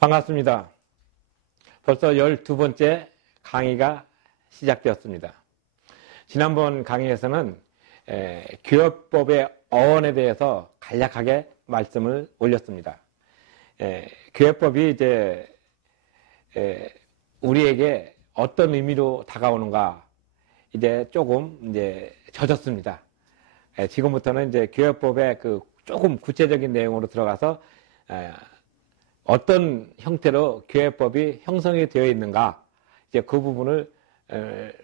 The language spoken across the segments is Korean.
반갑습니다. 벌써 12번째 강의가 시작되었습니다. 지난번 강의에서는 교회법의 어원에 대해서 간략하게 말씀을 올렸습니다. 교회법이 이제 우리에게 어떤 의미로 다가오는가 이제 조금 젖었습니다. 지금부터는 이제 교회법의 그 조금 구체적인 내용으로 들어가서 어떤 형태로 교회법이 형성이 되어 있는가, 이제 그 부분을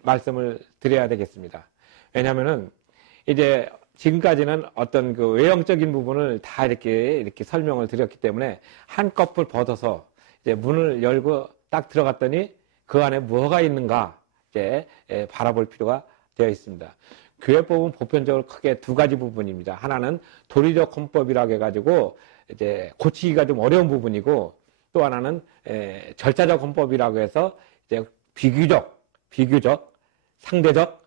말씀을 드려야 되겠습니다. 왜냐하면은 이제 지금까지는 어떤 그 외형적인 부분을 다 이렇게 설명을 드렸기 때문에 한꺼풀 벗어서 이제 문을 열고 딱 들어갔더니 그 안에 뭐가 있는가 이제 바라볼 필요가 되어 있습니다. 교회법은 보편적으로 크게 두 가지 부분입니다. 하나는 도리적 헌법이라고 해가지고 이제 고치기가 좀 어려운 부분이고, 또 하나는 절차적 헌법이라고 해서 이제 비교적, 상대적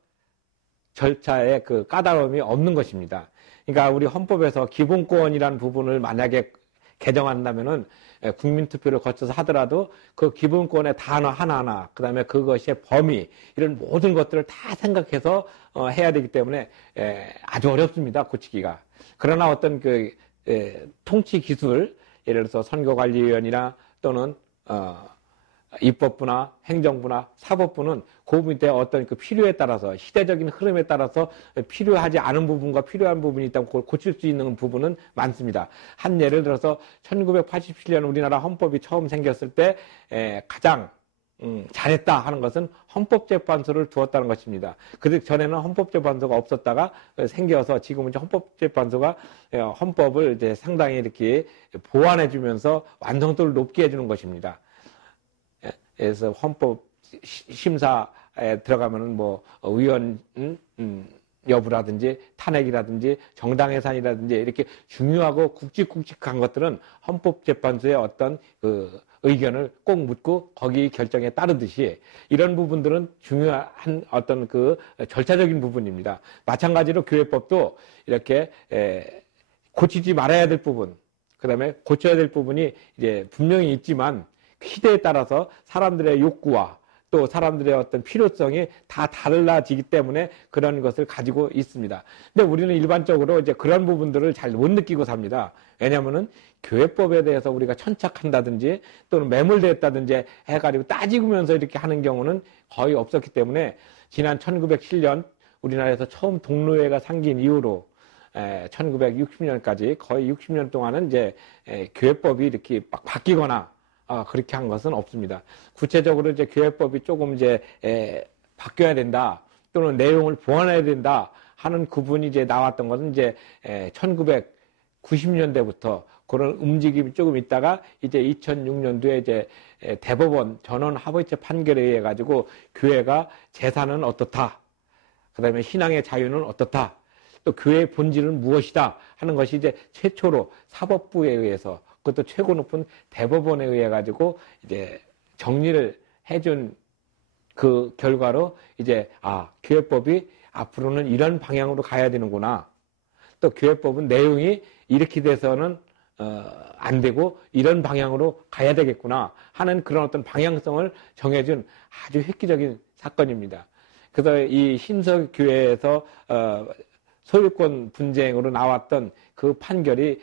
절차에 그 까다로움이 없는 것입니다. 그러니까 우리 헌법에서 기본권이라는 부분을 만약에 개정한다면은 국민투표를 거쳐서 하더라도 그 기본권의 단어 하나하나, 그 다음에 그것의 범위, 이런 모든 것들을 다 생각해서 해야 되기 때문에 아주 어렵습니다, 고치기가. 그러나 어떤 그 통치 기술, 예를 들어서 선거관리위원이나 또는 입법부나 행정부나 사법부는 그 밑에 어떤 그 필요에 따라서, 시대적인 흐름에 따라서 필요하지 않은 부분과 필요한 부분이 있다면 그걸 고칠 수 있는 부분은 많습니다. 한 예를 들어서 1987년 우리나라 헌법이 처음 생겼을 때 가장 잘했다 하는 것은 헌법재판소를 두었다는 것입니다. 그 전에는 헌법재판소가 없었다가 생겨서 지금은 이제 헌법재판소가 헌법을 이제 상당히 이렇게 보완해주면서 완성도를 높게 해주는 것입니다. 그래서 헌법 심사에 들어가면은 뭐 의원 여부라든지 탄핵이라든지 정당 해산이라든지 이렇게 중요하고 굵직굵직한 것들은 헌법재판소의 어떤 그 의견을 꼭 묻고 거기 결정에 따르듯이 이런 부분들은 중요한 어떤 그 절차적인 부분입니다. 마찬가지로 교회법도 이렇게 고치지 말아야 될 부분, 그 다음에 고쳐야 될 부분이 이제 분명히 있지만 시대에 따라서 사람들의 욕구와 또 사람들의 어떤 필요성이 다 달라지기 때문에 그런 것을 가지고 있습니다. 근데 우리는 일반적으로 이제 그런 부분들을 잘 못 느끼고 삽니다. 왜냐면은 교회법에 대해서 우리가 천착한다든지 또는 매몰됐다든지 해가지고 따지면서 이렇게 하는 경우는 거의 없었기 때문에 지난 1907년 우리나라에서 처음 동로회가 생긴 이후로 1960년까지 거의 60년 동안은 이제 교회법이 이렇게 막 바뀌거나 그렇게 한 것은 없습니다. 구체적으로 이제 교회법이 조금 이제 바뀌어야 된다, 또는 내용을 보완해야 된다 하는 구분이 이제 나왔던 것은 이제 1990년대부터 그런 움직임이 조금 있다가 이제 2006년도에 이제 대법원 전원 합의체 판결에 의해 가지고 교회가 재산은 어떻다, 그 다음에 신앙의 자유는 어떻다, 또 교회의 본질은 무엇이다 하는 것이 이제 최초로 사법부에 의해서, 그것도 최고 높은 대법원에 의해 가지고 이제 정리를 해준 그 결과로 이제 교회법이 앞으로는 이런 방향으로 가야 되는구나, 또 교회법은 내용이 이렇게 돼서는 안 되고 이런 방향으로 가야 되겠구나 하는 그런 어떤 방향성을 정해준 아주 획기적인 사건입니다. 그래서 이 신서교회에서 소유권 분쟁으로 나왔던 그 판결이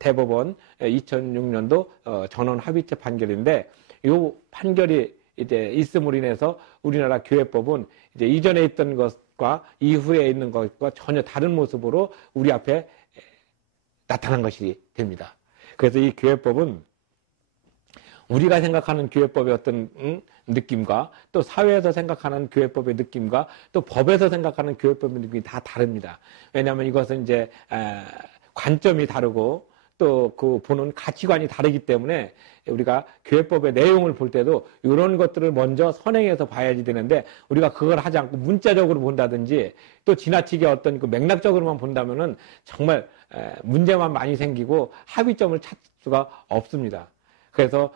대법원 2006년도 전원 합의체 판결인데, 이 판결이 이제 있음으로 인해서 우리나라 교회법은 이제 이전에 있던 것과 이후에 있는 것과 전혀 다른 모습으로 우리 앞에 나타난 것이 됩니다. 그래서 이 교회법은 우리가 생각하는 교회법의 어떤 느낌과 또 사회에서 생각하는 교회법의 느낌과 또 법에서 생각하는 교회법의 느낌이 다 다릅니다. 왜냐하면 이것은 이제 관점이 다르고 또 그 보는 가치관이 다르기 때문에 우리가 교회법의 내용을 볼 때도 이런 것들을 먼저 선행해서 봐야지 되는데, 우리가 그걸 하지 않고 문자적으로 본다든지 또 지나치게 어떤 그 맥락적으로만 본다면은 정말 문제만 많이 생기고 합의점을 찾을 수가 없습니다. 그래서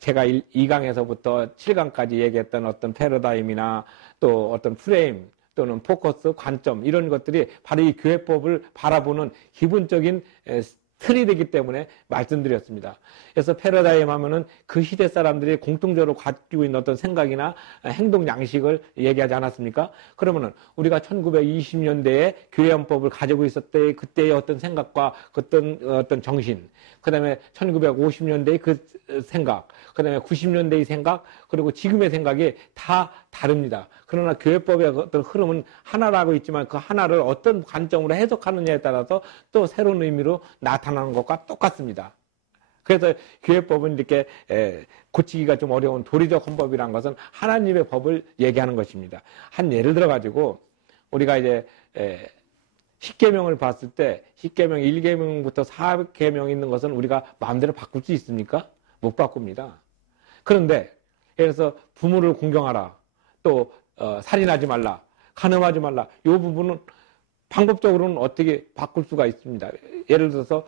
제가 2강에서부터 7강까지 얘기했던 어떤 패러다임이나 또 어떤 프레임 또는 포커스, 관점, 이런 것들이 바로 이 교회법을 바라보는 기본적인 틀이 되기 때문에 말씀드렸습니다. 그래서 패러다임 하면은 그 시대 사람들이 공통적으로 가지고 있는 어떤 생각이나 행동 양식을 얘기하지 않았습니까? 그러면은 우리가 1920년대에 교회헌법을 가지고 있었을 때 그때의 어떤 생각과 어떤 정신, 그 다음에 1950년대의 그 생각, 그 다음에 90년대의 생각, 그리고 지금의 생각이 다 다릅니다. 그러나 교회법의 어떤 흐름은 하나라고 있지만 그 하나를 어떤 관점으로 해석하느냐에 따라서 또 새로운 의미로 나타나는 것과 똑같습니다. 그래서 교회법은 이렇게 고치기가 좀 어려운 도리적 헌법이라는 것은 하나님의 법을 얘기하는 것입니다. 한 예를 들어가지고 우리가 이제 10계명을 봤을 때 10계명 1계명부터 4계명 있는 것은 우리가 마음대로 바꿀 수 있습니까? 못 바꿉니다. 그런데 예를 들어서 부모를 공경하라, 또 살인하지 말라, 간음하지 말라, 이 부분은 방법적으로는 어떻게 바꿀 수가 있습니다. 예를 들어서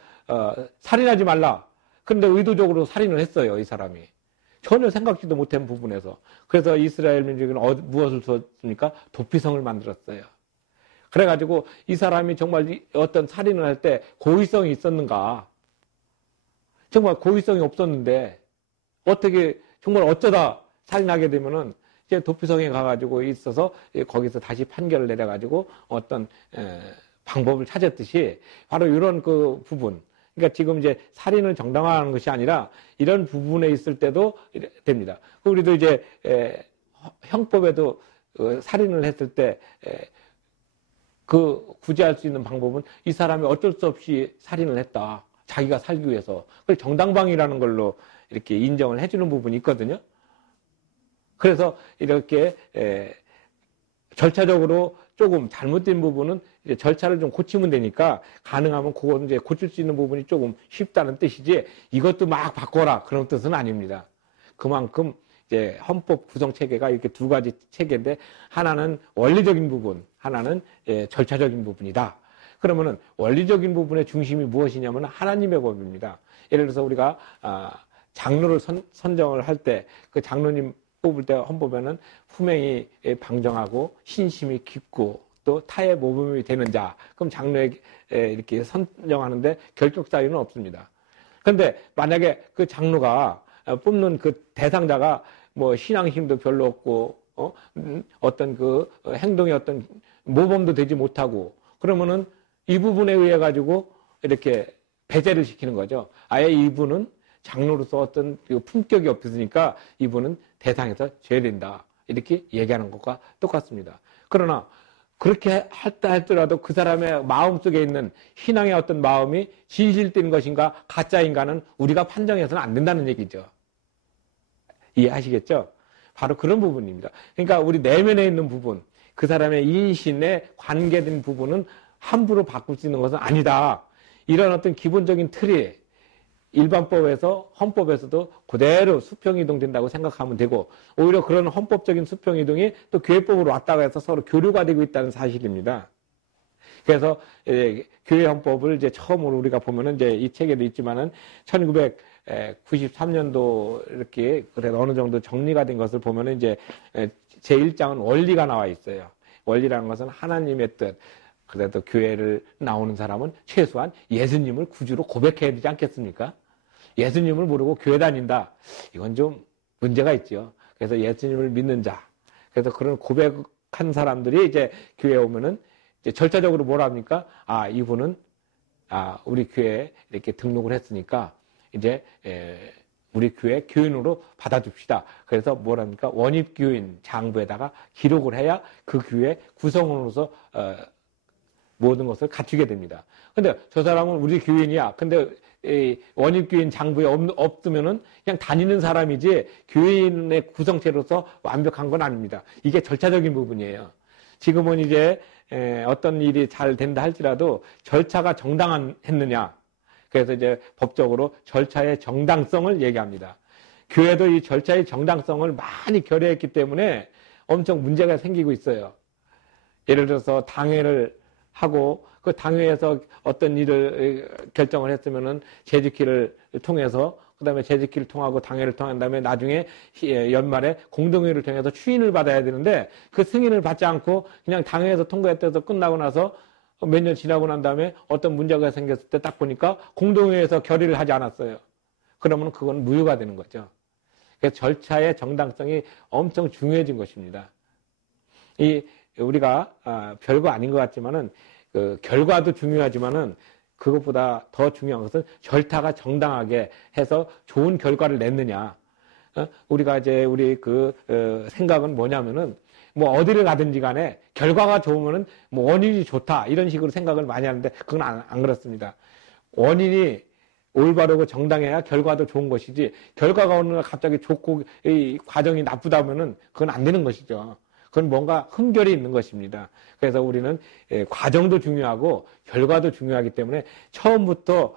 살인하지 말라. 그런데 의도적으로 살인을 했어요, 이 사람이. 전혀 생각지도 못한 부분에서. 그래서 이스라엘 민족은 무엇을 썼습니까? 도피성을 만들었어요. 그래가지고 이 사람이 정말 어떤 살인을 할 때 고의성이 있었는가? 정말 고의성이 없었는데 어떻게 정말 어쩌다 살인하게 되면은 이제 도피성에 가가지고 있어서 거기서 다시 판결을 내려가지고 어떤 방법을 찾았듯이 바로 이런 그 부분. 그러니까 지금 이제 살인을 정당화하는 것이 아니라 이런 부분에 있을 때도 됩니다. 우리도 이제 형법에도 살인을 했을 때 그 구제할 수 있는 방법은 이 사람이 어쩔 수 없이 살인을 했다. 자기가 살기 위해서. 그걸 정당방위라는 걸로 이렇게 인정을 해주는 부분이 있거든요. 그래서 이렇게 절차적으로 조금 잘못된 부분은 이제 절차를 좀 고치면 되니까 가능하면 그건 이제 고칠 수 있는 부분이 조금 쉽다는 뜻이지 이것도 막 바꿔라 그런 뜻은 아닙니다. 그만큼 이제 헌법 구성 체계가 이렇게 두 가지 체계인데 하나는 원리적인 부분, 하나는 절차적인 부분이다. 그러면은 원리적인 부분의 중심이 무엇이냐면 하나님의 법입니다. 예를 들어서 우리가 장로를 선정을 할 때 그 장로님 뽑을 때 헌법에는 품행이 방정하고 신심이 깊고 또 타의 모범이 되는 자, 그럼 장로에게 이렇게 선정하는데 결격 사유는 없습니다. 그런데 만약에 그 장로가 뽑는 그 대상자가 뭐 신앙심도 별로 없고 어떤 그 행동의 어떤 모범도 되지 못하고 그러면은 이 부분에 의해 가지고 이렇게 배제를 시키는 거죠. 아예 이분은 장로로서 어떤 그 품격이 없으니까 이분은 대상에서 제외된다. 이렇게 얘기하는 것과 똑같습니다. 그러나 그렇게 할더라도 그 사람의 마음속에 있는 신앙의 어떤 마음이 진실된 것인가 가짜인가는 우리가 판정해서는 안 된다는 얘기죠. 이해하시겠죠? 바로 그런 부분입니다. 그러니까 우리 내면에 있는 부분, 그 사람의 인신에 관계된 부분은 함부로 바꿀 수 있는 것은 아니다. 이런 어떤 기본적인 틀이 일반법에서 헌법에서도 그대로 수평이동된다고 생각하면 되고 오히려 그런 헌법적인 수평이동이 또 교회법으로 왔다고 해서 서로 교류가 되고 있다는 사실입니다. 그래서 교회 헌법을 이제 처음으로 우리가 보면은 이제 이 책에도 있지만은 1993년도 이렇게 그래도 어느 정도 정리가 된 것을 보면은 이제 제1장은 원리가 나와 있어요. 원리라는 것은 하나님의 뜻. 그래도 교회를 나오는 사람은 최소한 예수님을 구주로 고백해야 되지 않겠습니까? 예수님을 모르고 교회 다닌다. 이건 좀 문제가 있죠. 그래서 예수님을 믿는 자. 그래서 그런 고백한 사람들이 이제 교회에 오면은 이제 절차적으로 뭐라 합니까? 아, 이분은 우리 교회에 이렇게 등록을 했으니까 이제 우리 교회 교인으로 받아줍시다. 그래서 뭐랍니까? 원입교인 장부에다가 기록을 해야 그 교회 구성원으로서 모든 것을 갖추게 됩니다. 근데 저 사람은 우리 교인이야. 근데 원입교인 장부에 없으면은 그냥 다니는 사람이지 교인의 구성체로서 완벽한 건 아닙니다. 이게 절차적인 부분이에요. 지금은 이제 어떤 일이 잘 된다 할지라도 절차가 정당했느냐. 그래서 이제 법적으로 절차의 정당성을 얘기합니다. 교회도 이 절차의 정당성을 많이 결여했기 때문에 엄청 문제가 생기고 있어요. 예를 들어서 당회를 하고 그 당회에서 어떤 일을 결정을 했으면은 재직기를 통해서 그다음에 재직기를 통하고 당회를 통한 다음에 나중에 연말에 공동회의를 통해서 추인을 받아야 되는데 그 승인을 받지 않고 그냥 당회에서 통과했다 해서 끝나고 나서 몇 년 지나고 난 다음에 어떤 문제가 생겼을 때 딱 보니까 공동회의에서 결의를 하지 않았어요. 그러면 그건 무효가 되는 거죠. 그래서 절차의 정당성이 엄청 중요해진 것입니다. 우리가 별거 아닌 것 같지만은 그 결과도 중요하지만은 그것보다 더 중요한 것은 절차가 정당하게 해서 좋은 결과를 냈느냐. 우리가 이제 우리 생각은 뭐냐면은 뭐 어디를 가든지 간에 결과가 좋으면은 뭐 원인이 좋다 이런 식으로 생각을 많이 하는데 그건 안 그렇습니다. 원인이 올바르고 정당해야 결과도 좋은 것이지 결과가 어느 날 갑자기 좋고 이 과정이 나쁘다면은 그건 안 되는 것이죠. 그건 뭔가 흠결이 있는 것입니다. 그래서 우리는 과정도 중요하고 결과도 중요하기 때문에 처음부터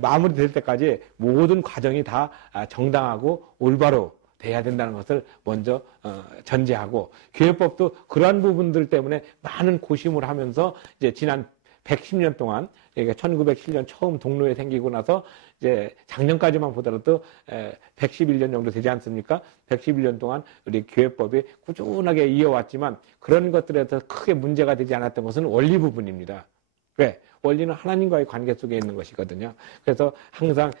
마무리될 때까지 모든 과정이 다 정당하고 올바로 돼야 된다는 것을 먼저 전제하고 교회법도 그러한 부분들 때문에 많은 고심을 하면서 이제 지난 110년 동안, 그러니까 1907년 처음 동로에 생기고 나서 이제 작년까지만 보더라도 111년 정도 되지 않습니까? 111년 동안 우리 교회법이 꾸준하게 이어왔지만 그런 것들에서 크게 문제가 되지 않았던 것은 원리 부분입니다. 왜? 원리는 하나님과의 관계 속에 있는 것이거든요. 그래서 항상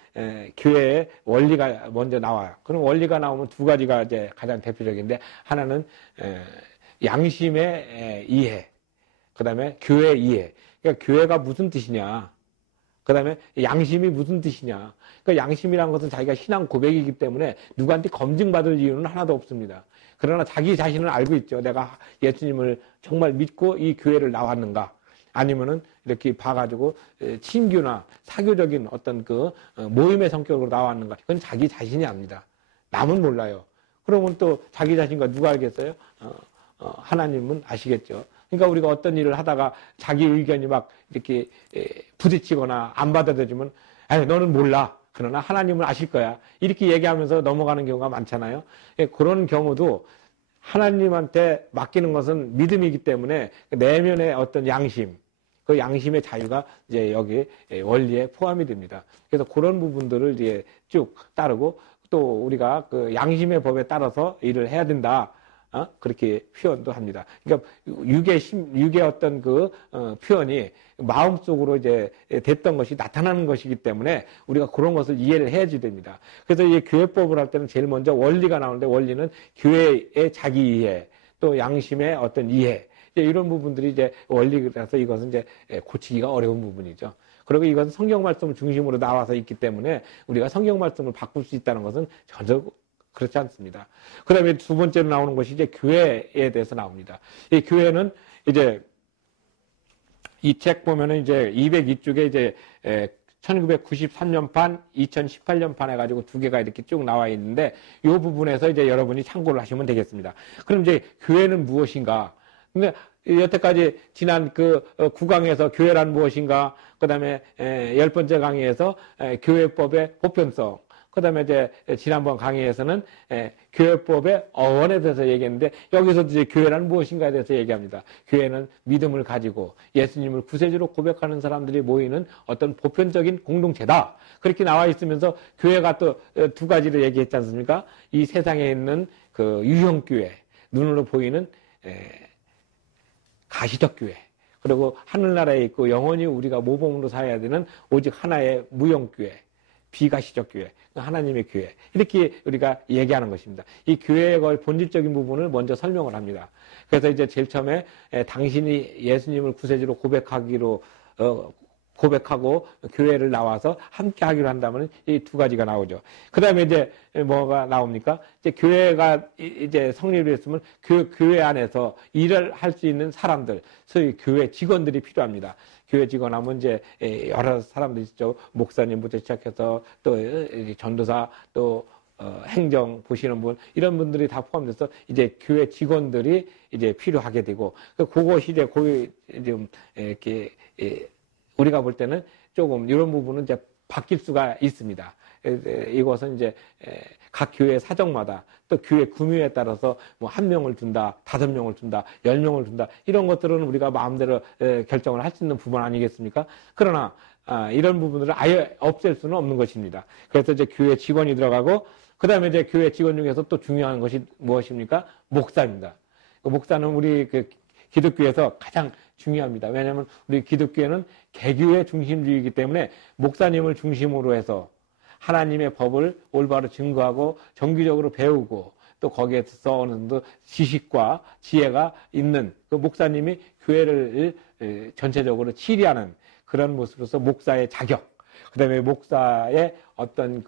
교회에 원리가 먼저 나와요. 그럼 원리가 나오면 두 가지가 이제 가장 대표적인데 하나는 양심의 이해, 그 다음에 교회 이해. 그러니까 교회가 무슨 뜻이냐. 그 다음에 양심이 무슨 뜻이냐. 그러니까 양심이라는 것은 자기가 신앙 고백이기 때문에 누구한테 검증받을 이유는 하나도 없습니다. 그러나 자기 자신을 알고 있죠. 내가 예수님을 정말 믿고 이 교회를 나왔는가. 아니면은 이렇게 봐가지고 친교나 사교적인 어떤 모임의 성격으로 나왔는가. 그건 자기 자신이 압니다. 남은 몰라요. 그러면 또 자기 자신과 누가 알겠어요? 하나님은 아시겠죠. 그러니까 우리가 어떤 일을 하다가 자기 의견이 막 이렇게 부딪히거나 안 받아들여지면 아니 너는 몰라. 그러나 하나님은 아실 거야. 이렇게 얘기하면서 넘어가는 경우가 많잖아요. 그런 경우도 하나님한테 맡기는 것은 믿음이기 때문에 내면의 어떤 양심, 그 양심의 자유가 이제 여기 원리에 포함이 됩니다. 그래서 그런 부분들을 이제 쭉 따르고 또 우리가 그 양심의 법에 따라서 일을 해야 된다. 그렇게 표현도 합니다. 그러니까 육의 어떤 표현이 마음속으로 이제 됐던 것이 나타나는 것이기 때문에 우리가 그런 것을 이해를 해야지 됩니다. 그래서 이 교회법을 할 때는 제일 먼저 원리가 나오는데 원리는 교회의 자기 이해, 또 양심의 어떤 이해, 이런 부분들이 이제 원리라서 이것은 이제 고치기가 어려운 부분이죠. 그리고 이것은 성경 말씀 중심으로 나와서 있기 때문에 우리가 성경 말씀을 바꿀 수 있다는 것은 전혀 그렇지 않습니다. 그 다음에 두 번째로 나오는 것이 이제 교회에 대해서 나옵니다. 이 교회는 이제 이 책 보면은 이제 202쪽에 이제 1993년판, 2018년판 해가지고 두 개가 이렇게 쭉 나와 있는데 이 부분에서 이제 여러분이 참고를 하시면 되겠습니다. 그럼 이제 교회는 무엇인가? 근데 여태까지 지난 9강에서 교회란 무엇인가? 그 다음에 10번째 강의에서 교회법의 보편성, 그 다음에 이제 지난번 강의에서는 교회법의 어원에 대해서 얘기했는데 여기서도 이제 교회란 무엇인가에 대해서 얘기합니다. 교회는 믿음을 가지고 예수님을 구세주로 고백하는 사람들이 모이는 어떤 보편적인 공동체다. 그렇게 나와 있으면서 교회가 또 두 가지를 얘기했지 않습니까? 이 세상에 있는 유형교회, 눈으로 보이는 가시적 교회, 그리고 하늘나라에 있고 영원히 우리가 모범으로 살아야 되는 오직 하나의 무형교회, 비가시적 교회, 하나님의 교회, 이렇게 우리가 얘기하는 것입니다. 이 교회의 본질적인 부분을 먼저 설명을 합니다. 그래서 이제 제일 처음에 당신이 예수님을 구세주로 고백하고 교회를 나와서 함께 하기로 한다면 이 두 가지가 나오죠. 그 다음에 이제 뭐가 나옵니까? 이제 교회가 이제 성립을 했으면 교회 안에서 일을 할 수 있는 사람들, 소위 교회 직원들이 필요합니다. 교회 직원 하면 이제 여러 사람들이 있죠. 목사님부터 시작해서 또 전도사, 또 행정 보시는 분, 이런 분들이 다 포함돼서 이제 교회 직원들이 이제 필요하게 되고, 그것이 이제 좀 이렇게 우리가 볼 때는 조금 이런 부분은 이제 바뀔 수가 있습니다. 이것은 이제 각 교회 사정마다 또 교회 구미에 따라서 뭐 1명을 둔다, 5명을 둔다, 10명을 둔다, 이런 것들은 우리가 마음대로 결정을 할 수 있는 부분 아니겠습니까? 그러나 이런 부분들을 아예 없앨 수는 없는 것입니다. 그래서 이제 교회 직원이 들어가고, 그 다음에 이제 교회 직원 중에서 또 중요한 것이 무엇입니까? 목사입니다. 목사는 우리 기독교에서 가장 중요합니다. 왜냐하면 우리 기독교회는 개교의 중심주의이기 때문에 목사님을 중심으로 해서 하나님의 법을 올바로 증거하고 정기적으로 배우고 또 거기에서 어느 정도 지식과 지혜가 있는 그 목사님이 교회를 전체적으로 치리하는 그런 모습으로서 목사의 자격, 그 다음에 목사의 어떤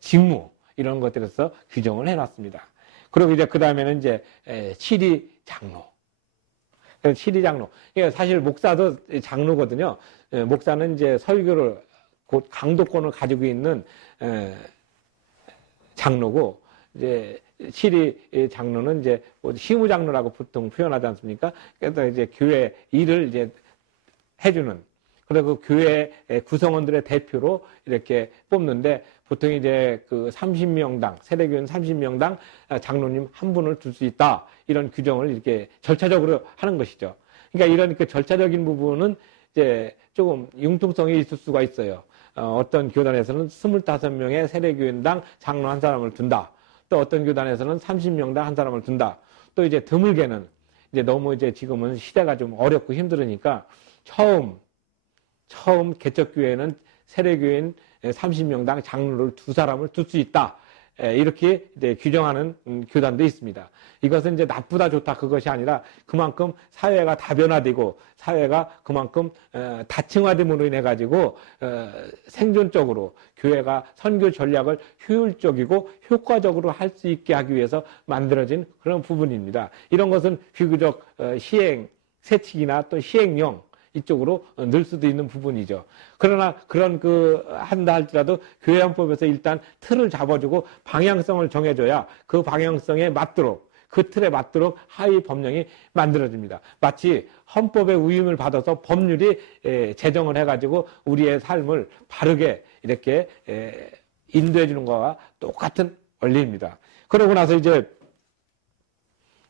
직무, 이런 것들에서 규정을 해놨습니다. 그리고 이제 그 다음에는 이제 치리 장로. 치리 장로. 사실 목사도 장로거든요. 목사는 이제 설교를 곧 강도권을 가지고 있는 장로고, 이제 치리 장로는 이제 시무 장로라고 보통 표현하지 않습니까? 그래서 이제 교회 일을 이제 해주는, 그리고 그 교회 구성원들의 대표로 이렇게 뽑는데, 보통 이제 그 30명당, 세례교인 30명당 장로님 한 분을 둘 수 있다, 이런 규정을 이렇게 절차적으로 하는 것이죠. 그러니까 이런 그 절차적인 부분은 이제 조금 융통성이 있을 수가 있어요. 어떤 교단에서는 25명의 세례교인당 장로 한 사람을 둔다. 또 어떤 교단에서는 30명당 한 사람을 둔다. 또 이제 드물게는 이제 너무 이제 지금은 시대가 좀 어렵고 힘들으니까 처음 개척교회는 세례교인 30명당 장로를 2사람을 둘 수 있다. 이렇게 이제 규정하는 교단도 있습니다. 이것은 이제 나쁘다 좋다 그것이 아니라 그만큼 사회가 다변화되고 사회가 그만큼 다층화됨으로 인해 가지고 생존적으로 교회가 선교 전략을 효율적이고 효과적으로 할 수 있게 하기 위해서 만들어진 그런 부분입니다. 이런 것은 비교적 시행 세칙이나 또 시행령 이쪽으로 늘 수도 있는 부분이죠. 그러나 그런 한다 할지라도 교회헌법에서 일단 틀을 잡아주고 방향성을 정해줘야 그 방향성에 맞도록, 그 틀에 맞도록 하위 법령이 만들어집니다. 마치 헌법의 위임을 받아서 법률이 제정을 해가지고 우리의 삶을 바르게 이렇게 인도해 주는 것과 똑같은 원리입니다. 그러고 나서 이제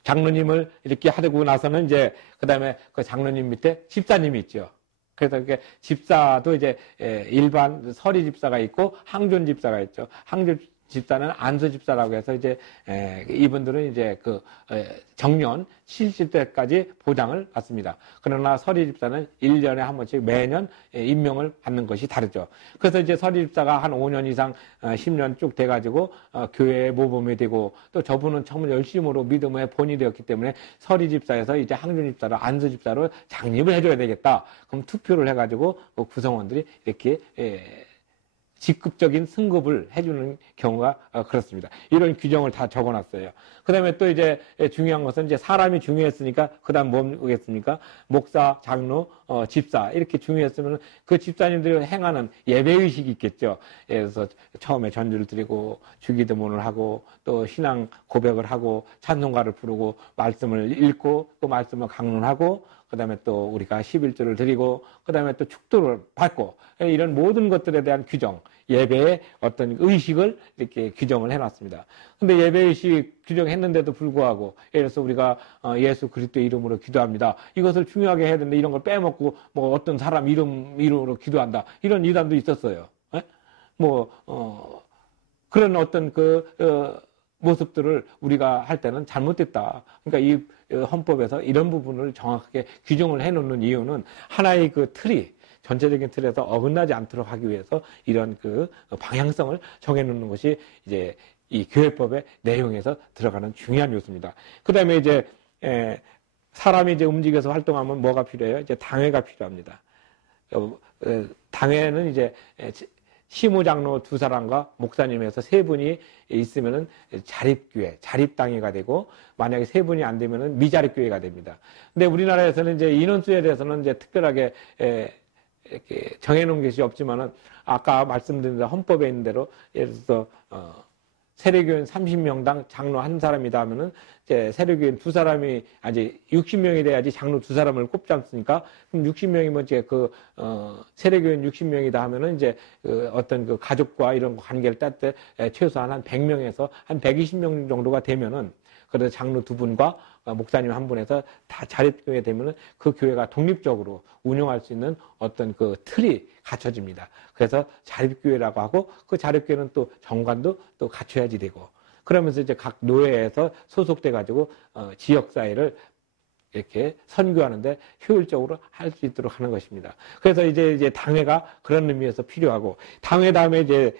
장로님을 이렇게 하고 나서는 이제 그 다음에 그 장로님 밑에 집사님이 있죠. 그래서 이렇게 집사도 이제 일반 서리 집사가 있고 항존 집사가 있죠. 항존 집사는 안수 집사라고 해서 이제 이분들은 이제 정년 70대까지 보장을 받습니다. 그러나 서리 집사는 1년에 한 번씩 매년 임명을 받는 것이 다르죠. 그래서 이제 서리 집사가 한 5년 이상 10년 쭉 돼가지고 교회에 모범이 되고 또 저분은 정말 열심으로 믿음의 본이 되었기 때문에 서리 집사에서 이제 항존 집사로 안수 집사로 장립을 해줘야 되겠다. 그럼 투표를 해가지고 구성원들이 이렇게 직급적인 승급을 해주는 경우가 그렇습니다. 이런 규정을 다 적어놨어요. 그 다음에 또 이제 중요한 것은 이제 사람이 중요했으니까 그 다음 뭐겠습니까? 목사, 장로, 집사 이렇게 중요했으면 그 집사님들이 행하는 예배의식이 있겠죠. 그래서 처음에 전주를 드리고 주기도문을 하고 또 신앙 고백을 하고 찬송가를 부르고 말씀을 읽고 또 말씀을 강론하고 그 다음에 또 우리가 11조를 드리고 그 다음에 또 축도를 받고 이런 모든 것들에 대한 규정, 예배의 어떤 의식을 이렇게 규정을 해놨습니다. 근데 예배의식 규정했는데도 불구하고 예를 들어서 우리가 예수 그리스도의 이름으로 기도합니다. 이것을 중요하게 해야 되는데 이런 걸 빼먹고 뭐 어떤 사람 이름으로 기도한다. 이런 이단도 있었어요. 그런 어떤 모습들을 우리가 할 때는 잘못됐다. 그러니까 이 헌법에서 이런 부분을 정확하게 규정을 해놓는 이유는 하나의 틀이 전체적인 틀에서 어긋나지 않도록 하기 위해서 이런 방향성을 정해놓는 것이 이제 이 교회법의 내용에서 들어가는 중요한 요소입니다. 그 다음에 이제 사람이 이제 움직여서 활동하면 뭐가 필요해요? 이제 당회가 필요합니다. 당회는 이제 시무장로 2사람과 목사님에서 3분이 있으면은 자립교회, 자립당회가 되고 만약에 3분이 안 되면은 미자립교회가 됩니다. 근데 우리나라에서는 이제 인원수에 대해서는 이제 특별하게 이렇게 정해놓은 것이 없지만은 아까 말씀드린 헌법에 있는 대로 예를 들어서 세례교인 30명당 장로 1사람이다 하면은 이제 세례교인 2사람이 아직 60명이 돼야지 장로 2사람을 꼽지 않습니까? 그럼 60명이면 이제 세례교인 60명이다 하면은 이제 어떤 가족과 이런 관계를 딸 때 최소한 한 100명에서 한 120명 정도가 되면은 그래서 장로 2분과 목사님 1분에서 다 자립교회 되면은 그 교회가 독립적으로 운영할 수 있는 어떤 틀이 갖춰집니다. 그래서 자립교회라고 하고 그 자립교회는 또 정관도 또 갖춰야지 되고 그러면서 이제 각 노회에서 소속돼 가지고 지역사회를 이렇게 선교하는데 효율적으로 할 수 있도록 하는 것입니다. 그래서 이제 당회가 그런 의미에서 필요하고, 당회 다음에 이제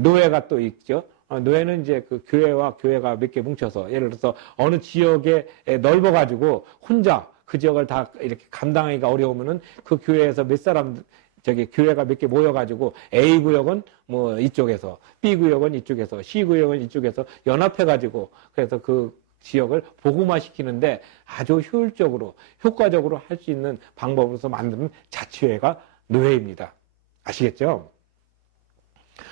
노회가 또 있죠. 노회는 이제 그 교회와 교회가 몇 개 뭉쳐서, 예를 들어서 어느 지역에 넓어가지고 혼자 그 지역을 다 이렇게 감당하기가 어려우면은 그 교회에서 몇 사람, 교회가 몇 개 모여가지고 A 구역은 뭐 이쪽에서, B 구역은 이쪽에서, C 구역은 이쪽에서 연합해가지고, 그래서 그 지역을 복음화시키는데 아주 효율적으로, 효과적으로 할 수 있는 방법으로서 만드는 자치회가 노회입니다. 아시겠죠?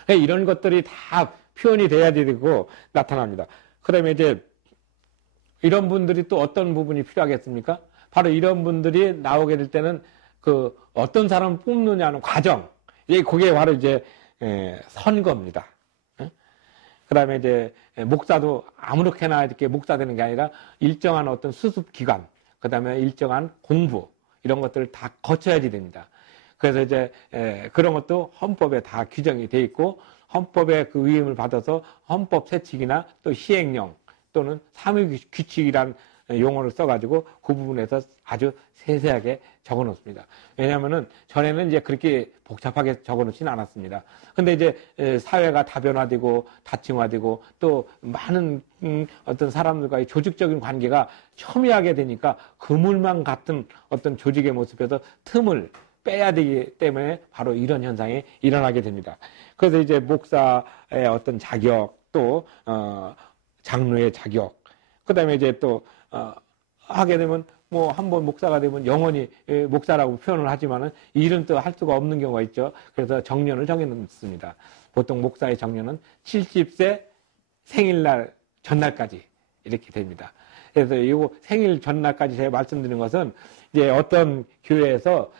이런 것들이 다 표현이 돼야 되고 나타납니다. 그러면 이제 이런 분들이 또 어떤 부분이 필요하겠습니까? 바로 이런 분들이 나오게 될 때는 그 어떤 사람을 뽑느냐는 과정, 그게 바로 이제 선거입니다. 그 다음에 이제 목사도 아무렇게나 이렇게 목사 되는 게 아니라 일정한 어떤 수습 기간, 그 다음에 일정한 공부, 이런 것들을 다 거쳐야지 됩니다. 그래서 이제 그런 것도 헌법에 다 규정이 돼 있고, 헌법의 그 위임을 받아서 헌법 세칙이나 또 시행령 또는 사무규칙이란 용어를 써가지고 그 부분에서 아주 세세하게 적어 놓습니다. 왜냐하면은 전에는 이제 그렇게 복잡하게 적어 놓지는 않았습니다. 근데 이제 사회가 다변화되고 다층화되고 또 많은 어떤 사람들과의 조직적인 관계가 첨예하게 되니까 그물망 같은 어떤 조직의 모습에서 틈을 빼야 되기 때문에 바로 이런 현상이 일어나게 됩니다. 그래서 이제 목사의 어떤 자격, 또 장로의 자격, 그 다음에 이제 또 하게 되면 뭐 한번 목사가 되면 영원히 목사라고 표현을 하지만은 일은 또 할 수가 없는 경우가 있죠. 그래서 정년을 정해놓습니다. 보통 목사의 정년은 70세 생일날 전날까지 이렇게 됩니다. 그래서 이 생일 전날까지 제가 말씀드린 것은 이제 어떤 교회에서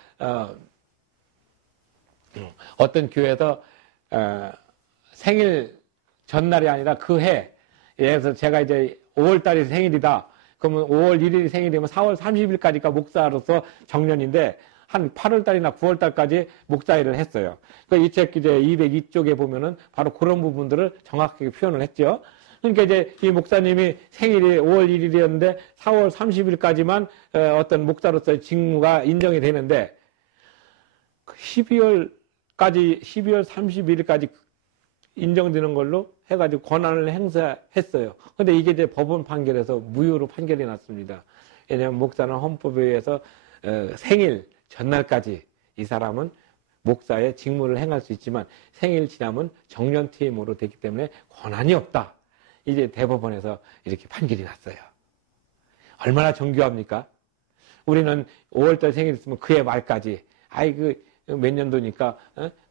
생일 전날이 아니라 그 해, 예를 들어서 제가 이제 5월달이 생일이다. 그러면 5월 1일이 생일이면 4월 30일까지가 목사로서 정년인데 한 8월달이나 9월달까지 목사 일을 했어요. 이 책 이제 202쪽에 보면은 바로 그런 부분들을 정확하게 표현을 했죠. 그러니까 이제 이 목사님이 생일이 5월 1일이었는데 4월 30일까지만 어떤 목사로서의 직무가 인정이 되는데 12월 30일까지 인정되는 걸로 해가지고 권한을 행사했어요. 근데 이게 이제 법원 판결에서 무효로 판결이 났습니다. 왜냐하면 목사는 헌법에 의해서 생일 전날까지 이 사람은 목사의 직무를 행할 수 있지만 생일 지나면 정년퇴임으로 되기 때문에 권한이 없다. 이제 대법원에서 이렇게 판결이 났어요. 얼마나 정교합니까? 우리는 5월달 생일 있으면 그해 말까지, 몇 년도니까,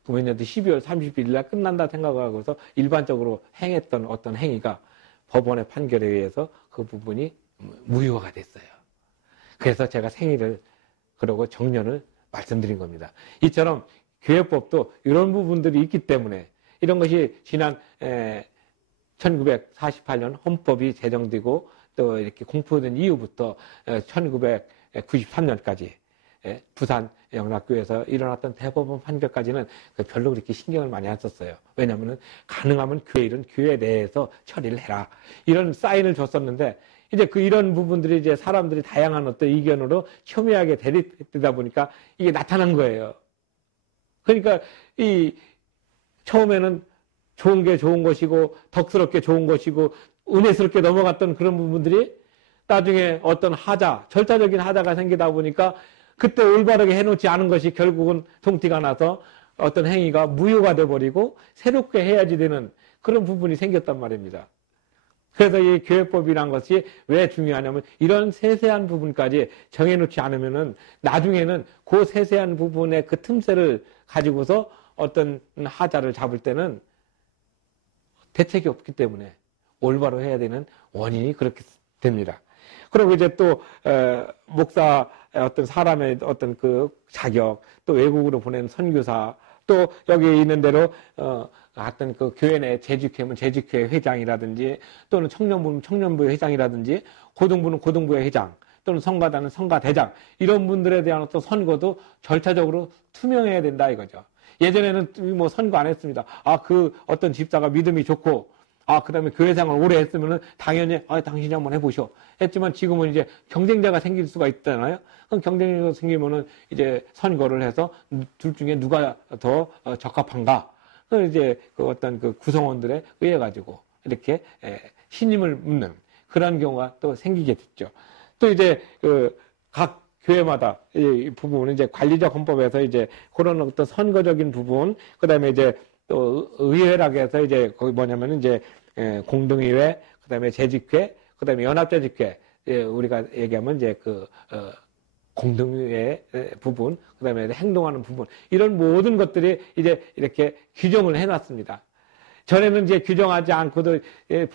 그 몇 년도 12월 30일 날 끝난다 생각하고서 일반적으로 행했던 어떤 행위가 법원의 판결에 의해서 그 부분이 무효가 됐어요. 그래서 제가 생일을, 그러고 정년을 말씀드린 겁니다. 이처럼 교회법도 이런 부분들이 있기 때문에 이런 것이 지난 1948년 헌법이 제정되고 또 이렇게 공포된 이후부터 1993년까지 부산 영락교에서 일어났던 대법원 판결까지는 별로 그렇게 신경을 많이 안 썼어요. 왜냐하면 가능하면 교회 일은 교회 내에서 처리를 해라. 이런 사인을 줬었는데 이제 이런 부분들이 이제 사람들이 다양한 어떤 의견으로 첨예하게 대립되다 보니까 이게 나타난 거예요. 그러니까 처음에는 좋은 게 좋은 것이고 덕스럽게 좋은 것이고 은혜스럽게 넘어갔던 그런 부분들이 나중에 어떤 절차적인 하자가 생기다 보니까 그때 올바르게 해놓지 않은 것이 결국은 통티가 나서 어떤 행위가 무효가 돼버리고 새롭게 해야지 되는 그런 부분이 생겼단 말입니다. 그래서 이 교회법이란 것이 왜 중요하냐면 이런 세세한 부분까지 정해놓지 않으면은 나중에는 그 세세한 부분의 그 틈새를 가지고서 어떤 하자를 잡을 때는 대책이 없기 때문에 올바로 해야 되는 원인이 그렇게 됩니다. 그리고 이제 또 목사의 어떤 사람의 어떤 그 자격, 또 외국으로 보낸 선교사, 또 여기 있는 대로 어떤 그 교회 내 재직회면 재직회 회장이라든지 또는 청년부는 청년부의 회장이라든지 고등부는 고등부의 회장 또는 성가단은 성가대장 이런 분들에 대한 어떤 선거도 절차적으로 투명해야 된다 이거죠. 예전에는 뭐 선거 안 했습니다. 그 어떤 집사가 믿음이 좋고 그다음에 교회 생활을 오래 했으면은 당연히 당신이 한번 해보셔 했지만 지금은 이제 경쟁자가 생길 수가 있잖아요. 그럼 경쟁자가 생기면은 이제 선거를 해서 둘 중에 누가 더 적합한가? 그 이제 그 어떤 그 구성원들에 의해 가지고 이렇게 신임을 묻는 그런 경우가 또 생기게 됐죠. 또 이제 그 각 교회마다 이 부분은 이제 관리적 헌법에서 이제 그런 어떤 선거적인 부분, 그다음에 이제 또 의회라고 해서 이제 거기 뭐냐면 이제 공동의회, 그다음에 재직회, 그다음에 연합재직회, 우리가 얘기하면 이제 공동의회 부분, 그다음에 행동하는 부분, 이런 모든 것들이 이제 이렇게 규정을 해놨습니다. 전에는 이제 규정하지 않고도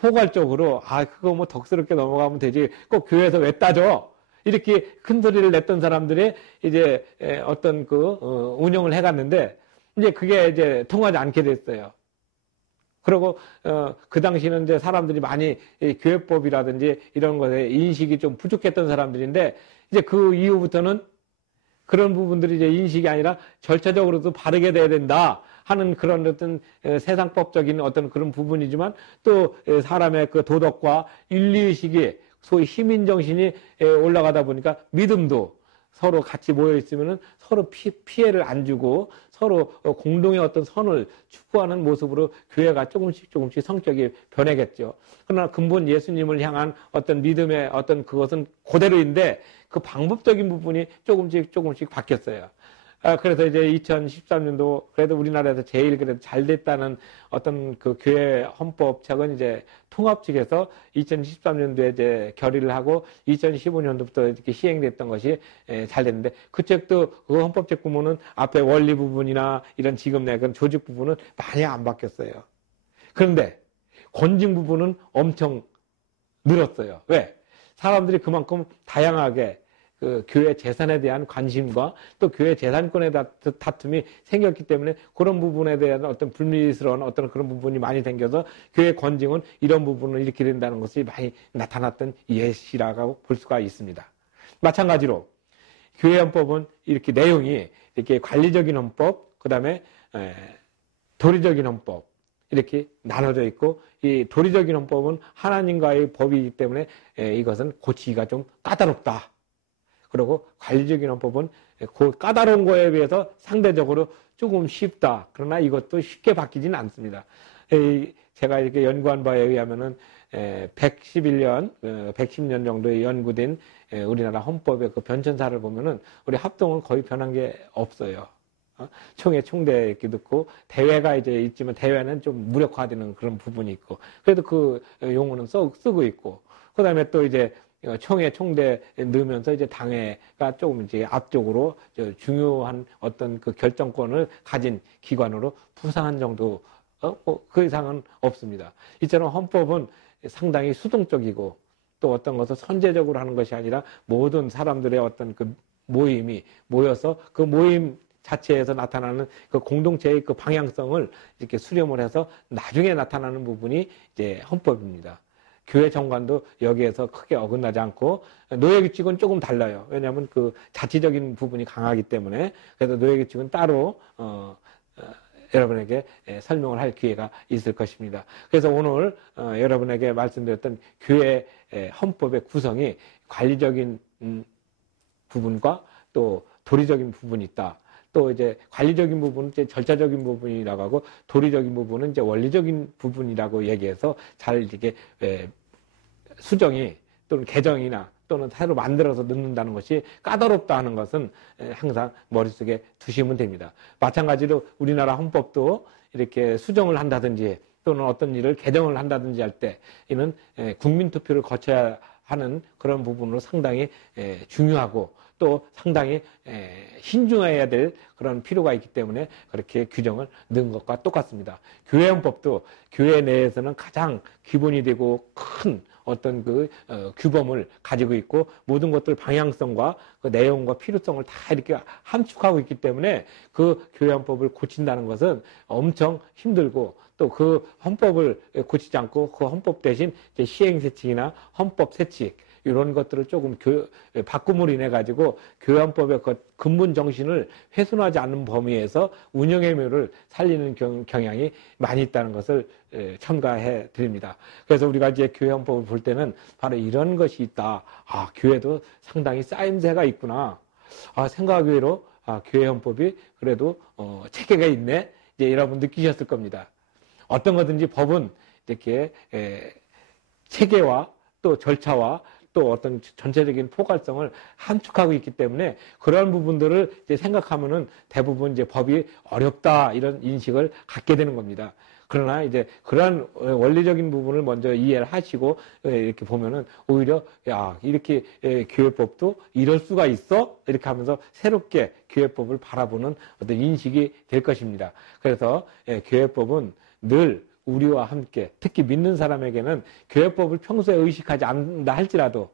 포괄적으로 그거 뭐 덕스럽게 넘어가면 되지 꼭 교회에서 왜 따져? 이렇게 큰 소리를 냈던 사람들이 이제 어떤 운영을 해갔는데 이제 그게 이제 통하지 않게 됐어요. 그리고 그 당시는 이제 사람들이 많이 교회법이라든지 이런 것에 인식이 좀 부족했던 사람들인데 이제 그 이후부터는 그런 부분들이 이제 인식이 아니라 절차적으로도 바르게 돼야 된다 하는 그런 어떤 세상법적인 어떤 그런 부분이지만 또 사람의 그 도덕과 윤리의식이 소위 시민정신이 올라가다 보니까 믿음도 서로 같이 모여 있으면은 서로 피해를 안 주고 서로 공동의 어떤 선을 추구하는 모습으로 교회가 조금씩 성격이 변해겠죠. 그러나 근본 예수님을 향한 어떤 믿음의 어떤 그것은 그대로인데 그 방법적인 부분이 조금씩 바뀌었어요. 그래서 이제 2013년도 그래도 우리나라에서 제일 그래도 잘 됐다는 어떤 그 교회 헌법책은 이제 통합 측에서 2013년도에 이제 결의를 하고 2015년도부터 이렇게 시행됐던 것이 잘 됐는데 그 책도 그 헌법책 보면은 앞에 원리 부분이나 이런 지금 내 그런 조직 부분은 많이 안 바뀌었어요. 그런데 권징 부분은 엄청 늘었어요. 왜? 사람들이 그만큼 다양하게 그 교회 재산에 대한 관심과 또 교회 재산권에 대한 다툼이 생겼기 때문에 그런 부분에 대한 어떤 불미스러운 어떤 그런 부분이 많이 생겨서 교회 권징은 이런 부분을 이렇게 된다는 것이 많이 나타났던 예시라고 볼 수가 있습니다. 마찬가지로 교회 헌법은 이렇게 내용이 이렇게 관리적인 헌법, 그 다음에 도리적인 헌법 이렇게 나눠져 있고 이 도리적인 헌법은 하나님과의 법이기 때문에 이것은 고치기가 좀 까다롭다. 그리고 관리적인 헌법은 그 까다로운 거에 비해서 상대적으로 조금 쉽다. 그러나 이것도 쉽게 바뀌지는 않습니다. 제가 이렇게 연구한 바에 의하면은 110년 정도에 연구된 우리나라 헌법의 그 변천사를 보면은 우리 합동은 거의 변한 게 없어요. 총대 이렇게 넣고 대회가 이제 있지만 대회는 좀 무력화되는 그런 부분이 있고 그래도 그 용어는 쓰고 있고 그다음에 또 이제 총대 넣으면서 이제 당회가 조금 이제 앞쪽으로 중요한 어떤 그 결정권을 가진 기관으로 부상한 정도, 그 이상은 없습니다. 이처럼 헌법은 상당히 수동적이고 또 어떤 것을 선제적으로 하는 것이 아니라 모든 사람들의 어떤 그 모임이 모여서 그 모임 자체에서 나타나는 그 공동체의 그 방향성을 이렇게 수렴을 해서 나중에 나타나는 부분이 이제 헌법입니다. 교회 정관도 여기에서 크게 어긋나지 않고 노예규칙은 조금 달라요. 왜냐하면 그 자치적인 부분이 강하기 때문에 그래서 노예규칙은 따로 여러분에게 설명을 할 기회가 있을 것입니다. 그래서 오늘 여러분에게 말씀드렸던 교회 헌법의 구성이 관리적인 부분과 또 도리적인 부분이 있다. 또 이제 관리적인 부분은 이제 절차적인 부분이라고 하고 도리적인 부분은 이제 원리적인 부분이라고 얘기해서 잘 이렇게 수정이 또는 개정이나 또는 새로 만들어서 넣는다는 것이 까다롭다 하는 것은 항상 머릿속에 두시면 됩니다. 마찬가지로 우리나라 헌법도 이렇게 수정을 한다든지 또는 어떤 일을 개정을 한다든지 할 때 이는 국민투표를 거쳐야 하는 그런 부분으로 상당히 중요하고 또 상당히 신중해야 될 그런 필요가 있기 때문에 그렇게 규정을 넣은 것과 똑같습니다. 교회 헌법도 교회 내에서는 가장 기본이 되고 큰 어떤 그 규범을 가지고 있고 모든 것들 방향성과 그 내용과 필요성을 다 이렇게 함축하고 있기 때문에 그 교회 헌법을 고친다는 것은 엄청 힘들고 또 그 헌법을 고치지 않고 그 헌법 대신 이제 시행세칙이나 헌법 세칙 이런 것들을 조금 바꿈으로 인해 가지고 교회헌법의 그 근본 정신을 훼손하지 않는 범위에서 운영의 묘를 살리는 경향이 많이 있다는 것을 첨가해 드립니다. 그래서 우리가 이제 교회헌법을 볼 때는 바로 이런 것이 있다. 아, 교회도 상당히 쌓임새가 있구나. 아, 생각하기 외로 교회헌법이 그래도 체계가 있네. 이제 여러분 느끼셨을 겁니다. 어떤 거든지 법은 이렇게 체계와 또 절차와 또 어떤 전체적인 포괄성을 함축하고 있기 때문에 그러한 부분들을 이제 생각하면은 대부분 이제 법이 어렵다 이런 인식을 갖게 되는 겁니다. 그러나 이제 그러한 원리적인 부분을 먼저 이해를 하시고 이렇게 보면은 오히려 야, 이렇게 교회법도 이럴 수가 있어? 이렇게 하면서 새롭게 교회법을 바라보는 어떤 인식이 될 것입니다. 그래서 교회법은 늘 우리와 함께 특히 믿는 사람에게는 교회법을 평소에 의식하지 않는다 할지라도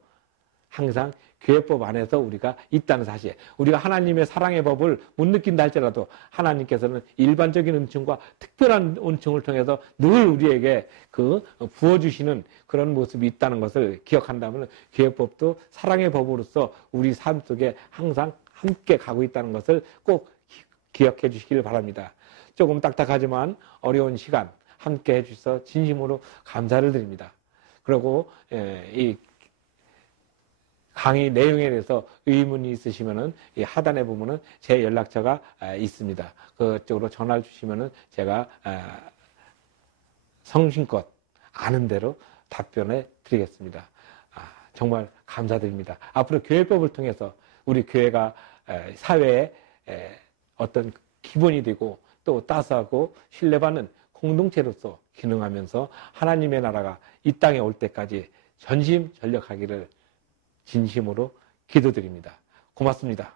항상 교회법 안에서 우리가 있다는 사실. 우리가 하나님의 사랑의 법을 못 느낀다 할지라도 하나님께서는 일반적인 은총과 특별한 은총을 통해서 늘 우리에게 그 부어주시는 그런 모습이 있다는 것을 기억한다면 교회법도 사랑의 법으로서 우리 삶 속에 항상 함께 가고 있다는 것을 꼭 기억해 주시길 바랍니다. 조금 딱딱하지만 어려운 시간 함께 해주셔서 진심으로 감사를 드립니다. 그리고 이 강의 내용에 대해서 의문이 있으시면은 이 하단에 보면은 제 연락처가 있습니다. 그쪽으로 전화를 주시면은 제가 성심껏 아는 대로 답변해 드리겠습니다. 정말 감사드립니다. 앞으로 교회법을 통해서 우리 교회가 사회에 어떤 기본이 되고 또 따스하고 신뢰받는 공동체로서 기능하면서 하나님의 나라가 이 땅에 올 때까지 전심전력하기를 진심으로 기도드립니다. 고맙습니다.